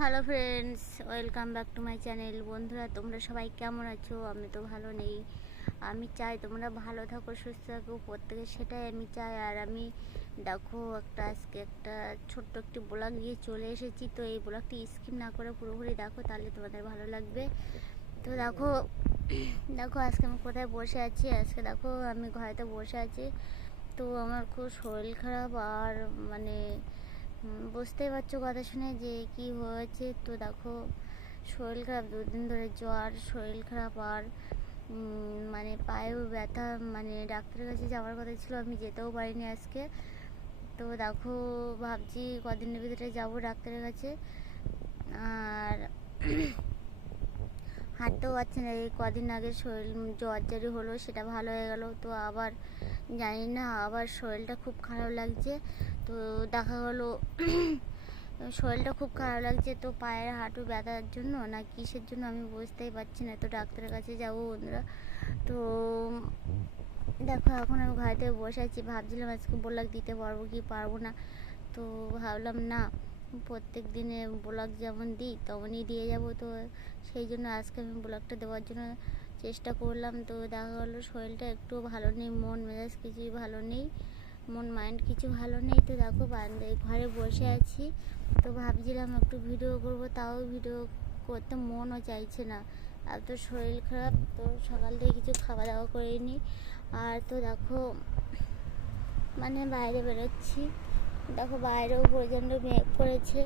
Hello friends, welcome back to my channel. বন্ধুরা, তোমরা সবাই কেমন আছো? আমি তো ভালো নেই। আমি চাই তোমরা ভালো থাকো, সুস্থ থাকো, প্রত্যেকে সেটাই আমি চাই। আর আমি দেখো আজকে একটা ছোট্ট একটি ব্লগ নিয়ে চলে এসেছি। তো এই ব্লগটি স্কিপ না করে পুরোপুরি দেখো, তাহলে তোমাদের ভালো লাগবে। তো দেখো দেখো আজকে আমি কোথায় বসে আছি। আজকে দেখো আমি ঘরেতে বসে আছি। তো আমার খুব শরীর খারাপ, আর মানে বুঝতেই পারছো কথা শুনে যে কি হয়েছে। তো দেখো শরীর খারাপ, দুদিন ধরে জ্বর, শরীর খারাপ, আর মানে পায়েও ব্যথা। মানে ডাক্তারের কাছে যাওয়ার কথা ছিল, আমি যেতেও পারিনি আজকে। তো দেখো ভাবছি কদিনের ভিতরে যাবো ডাক্তারের কাছে। আর হাঁটতেও পারছি না। এই কদিন আগে শরীর জ্বর জারি হলো, সেটা ভালো হয়ে গেল। তো আবার জানি না, আবার শরীরটা খুব খারাপ লাগছে। তো দেখা গেলো শরীরটা খুব খারাপ লাগছে। তো পায়ের হাঁটু ব্যথার জন্য না কিসের জন্য আমি বুঝতেই পারছি না। তো ডাক্তারের কাছে যাবো বন্ধুরা। তো দেখো এখন আমি ঘরেতে বসে আছি, ভাবছিলাম আজকে ব্লগ দিতে পারবো কি পারবো না। তো ভাবলাম না, প্রত্যেক দিনে ব্লগ যেমন দিই তেমনই দিয়ে যাব। তো সেই জন্য আজকে আমি ব্লগটা দেওয়ার জন্য চেষ্টা করলাম। তো দেখা গেলো শরীরটা একটু ভালো নেই, মন মেজাজ কিছুই ভালো নেই, মন মাইন্ড কিছু ভালো নেই। তো দেখো ঘরে বসে আছি। তো ভাবছিলাম একটু ভিডিও করব, তাও ভিডিও করতে মনও চাইছে না, এত শরীর খারাপ। তো সকাল থেকে কিছু খাওয়া দাওয়া করিনি। আর তো দেখো মানে বাইরে বেরোচ্ছি, দেখো বাইরেও প্রচণ্ড মেঘ করেছে।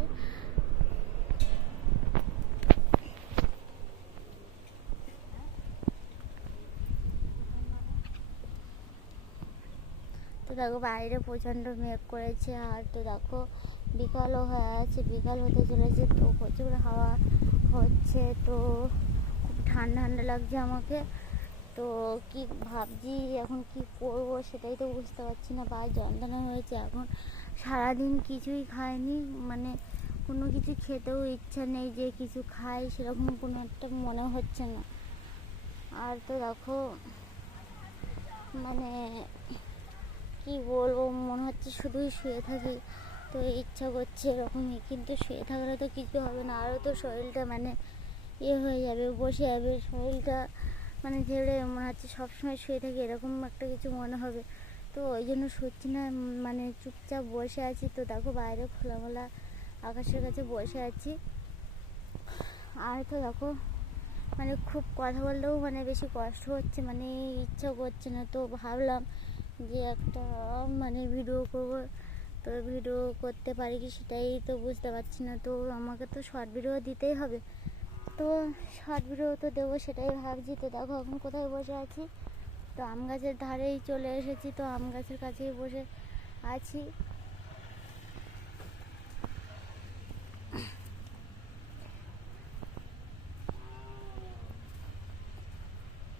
তো দেখো বাইরে প্রচণ্ড মেঘ করেছে। আর তো দেখো বিকালও হয়ে আছে, বিকাল হতে চলেছে। তো প্রচুর হাওয়া হচ্ছে, তো খুব ঠান্ডা ঠান্ডা লাগছে আমাকে। তো কি ভাবছি এখন কি করব সেটাই তো বুঝতে পারছি না। পায়ে যন্ত্রণা হয়েছে, এখন সারাদিন কিছুই খাইনি, মানে কোনো কিছু খেতেও ইচ্ছা নেই যে কিছু খাই, সেরকম কোনো একটা মনে হচ্ছে না। আর তো দেখো মানে কি বলবো, মনে হচ্ছে শুধুই শুয়ে থাকি। তো ইচ্ছা করছে এরকমই, কিন্তু শুয়ে থাকলে তো কিছু হবে না, আরও তো শরীরটা মানে হয়ে যাবে, বসে যাবে শরীরটা, মানে ঝেড়ে মনে হচ্ছে সবসময় শুয়ে থাকি এরকম একটা কিছু মনে হবে। তো ওই জন্য শুচ্ছি না, মানে চুপচাপ বসে আছি। তো দেখো বাইরে খোলামেলা আকাশের কাছে বসে আছি। আর তো দেখো মানে খুব কথা বললেও মানে বেশি কষ্ট হচ্ছে, মানে ইচ্ছা করছে না। তো ভাবলাম যে একটা মানে ভিডিও করবো। তো ভিডিও করতে পারি কি সেটাই তো বুঝতে পারছি না। তো আমাকে তো শর্ট ভিডিও দিতেই হবে, তো শর্ট ভিডিও তো দেবো সেটাই ভাবছি। তো দেখো এখন কোথায় বসে আছি, তো আম গাছের ধারেই চলে এসেছি। তো আম গাছের কাছেই বসে আছি।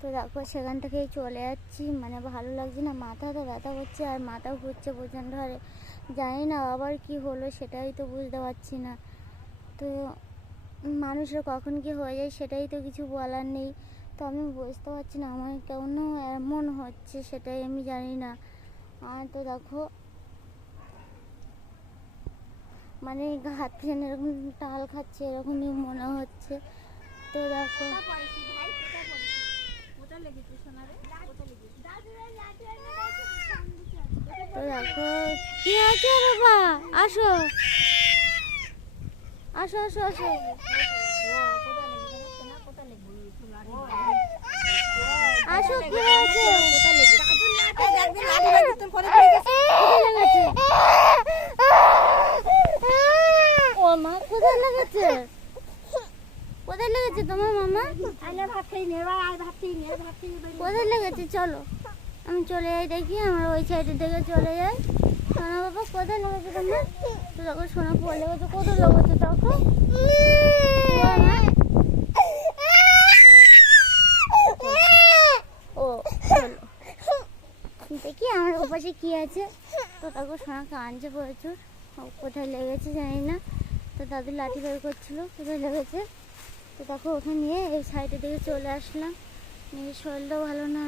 তো দেখো সেখান থেকেই চলে যাচ্ছি, মানে ভালো লাগছে না, মাথাটা ব্যথা করছে আর মাথা ঘুরছে প্রচণ্ড হারে। জানি না আবার কি হলো, সেটাই তো বুঝতে পারছি না। তো মানুষের কখন কি হয়ে যায় সেটাই তো কিছু বলার নেই। তো আমি বুঝতে পারছি না আমার কেন এমন হচ্ছে, সেটাই আমি জানি না। আর তো দেখো মানে হাত যেন এরকম টাল খাচ্ছে, এরকমই মনে হচ্ছে। তো দেখো তো দেখো কি হয়েছে বাবা, আসো আসো আসো আসো। আসো কি হয়েছে? ও মা, কোথায় লেগেছে? কোথায় লেগেছে তোমার মামা? কোথায় লেগেছে? চলো আমি চলে যাই, দেখি আমার ওই সাইডের দিকে চলে যাই। সোনা বাবা কোথায় লেগেছে তোমার? তো দেখো সোনা পড়ে লেগেছে, কোথায় লেগেছে তখন? ও চলো দেখি আমার ওপাশে কি আছে। তো দেখো সোনা কাঁদছে প্রচুর, কোথায় লেগেছে জানি না। তো দাদু লাঠি বের করছিল, কোথায় লেগেছে। তো দেখো ওখানে নিয়ে এই সাইডের দিকে চলে আসলাম। নিজের শরীরটাও ভালো না,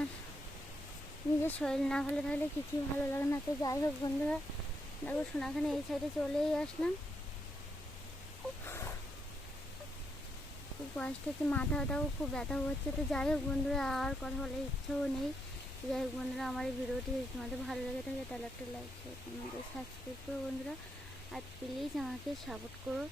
নিজের শরীর না ভালো থাকলে কিছুই ভালো লাগে না। তো যাই হোক বন্ধুরা, দেখো সোনাখানে এই সাইডে চলেই আসলাম। খুব কষ্ট হচ্ছে, মাথা ব্যথাও খুব ব্যথা হচ্ছে। তো যাই হোক বন্ধুরা, আর কথা বলার ইচ্ছেও নেই। যাই হোক বন্ধুরা, আমার এই ভিডিওটি যদি তোমাদের ভালো লেগে থাকে তাহলে একটা লাইক শেয়ার কমেন্ট সাবস্ক্রাইব করো বন্ধুরা, আর প্লিজ আমাকে সাপোর্ট করো।